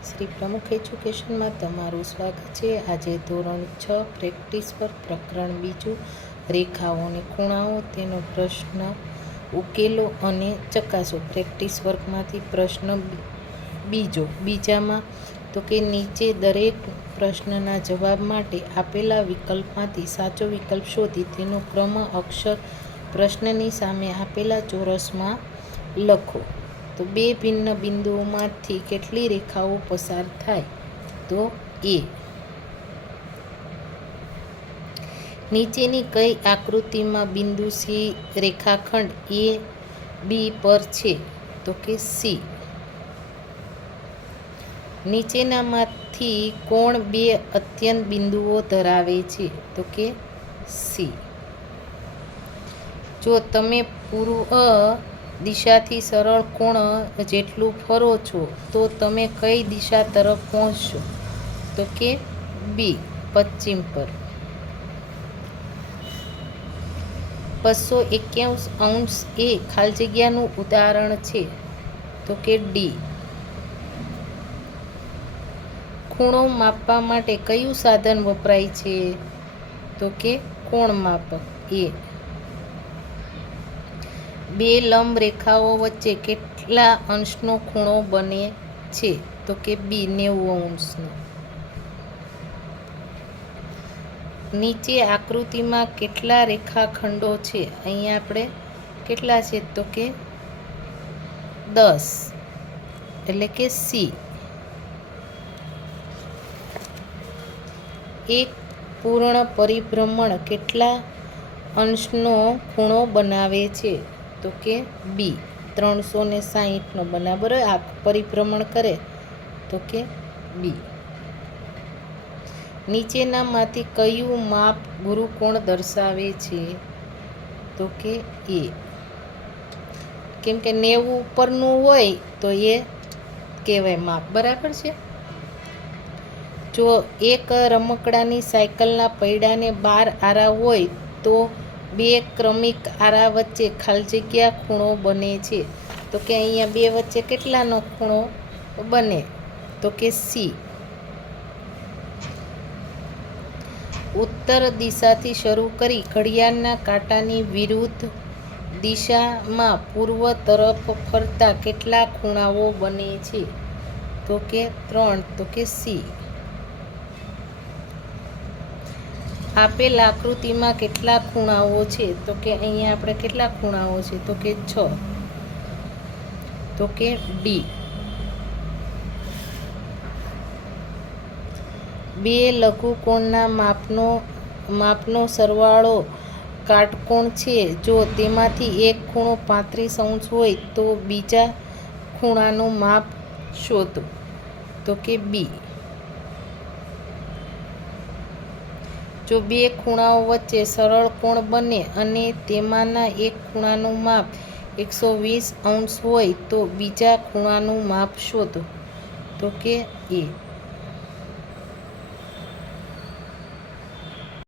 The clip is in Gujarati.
શ્રી પ્રમુખ એજ્યુકેશનમાં તમારું સ્વાગત છે। આજે ધોરણ 6 પ્રેક્ટિસ પર પ્રકરણ બીજું રેખાઓ અને ખૂણાઓ તેનો પ્રશ્ન ઉકેલો અને ચકાસો। પ્રેક્ટિસ વર્કમાંથી પ્રશ્ન બીજામાં તો કે નીચે દરેક પ્રશ્નના જવાબ માટે આપેલા વિકલ્પમાંથી સાચો વિકલ્પ શોધી તેનો ક્રમ અક્ષર પ્રશ્નની સામે આપેલા ચોરસમાં લખો। તો બે ભિન્ન બિંદુઓમાંથી કેટલી રેખાઓ પસાર થાય? તો એ। નીચેની કઈ આકૃતિમાં બિંદુ સી રેખાખંડ એ બી પર છે? તો કે સી। નીચેનામાંથી કોણ બે અત્યંત બિંદુઓ ધરાવે છે? તો કે સી। જો તમે પૂર્વ દિશાથી સરળ કોણ જેટલું ફરો છો તો તમે કઈ દિશા તરફ પહોંચશો? તો કે બી પશ્ચિમ પર। 251 એ ખાલી જગ્યાનું ઉદાહરણ છે? તો કે ડી। ખૂણો માપવા માટે કયું સાધન વપરાય છે? તો કે કોણ માપક એ। બે લંબ રેખાઓ વચ્ચે કેટલા અંશનો ખૂણો બને છે? તો કે બી 90 અંશનો। નીચે આકૃતિમાં કેટલા રેખાખંડો છે? અહીંયા આપણે કેટલા છે? તો કે 10 એટલે કે સી। એક પૂર્ણ પરિભ્રમણ કેટલા અંશનો ખૂણો બનાવે છે? તો કે બી 360નો બરાબર। આ પરિભ્રમણ કરે તો કે બી। નીચેનામાંથી કયું માપ ગુરુકોણ દર્શાવે છે? તો કે એ। કેમ કે 90 ઉપરનું હોય તો એ કહેવાય માપ, બરાબર છે। જો એક રમકડાની સાયકલના પૈડાને 12 આરા હોય તો બે ક્રમિક આરા વચ્ચે ખાલી જગ્યા ખૂણો બને છે? તો કે અહીંયા બે વચ્ચે કેટલાનો ખૂણો બને? તો કે સી। ઉત્તર દિશાથી શરૂ કરી ઘડિયાળના કાંટાની વિરુદ્ધ દિશામાં પૂર્વ તરફ ફરતા કેટલા ખૂણાઓ બને છે? તો કે 3 તો કે સી। આપેલ આકૃતિમાં કેટલા ખૂણાઓ છે? તો કે અહીંયા આપણે કેટલા ખૂણાઓ છે? તો કે 6 તો કે ડી। બે લઘુકોણના માપનો સરવાળો કાટકોણ છે। જો તેમાંથી એક ખૂણો 35 અંશ હોય તો બીજા ખૂણાનું માપ શોધો। તો કે બી। જો બે ખૂણાઓ વચ્ચે સરળ કોણ બને અને તેમાંના એક ખૂણાનું માપ 120 અંશ હોય તો બીજા ખૂણાનું માપ શોધો। તો કે એ।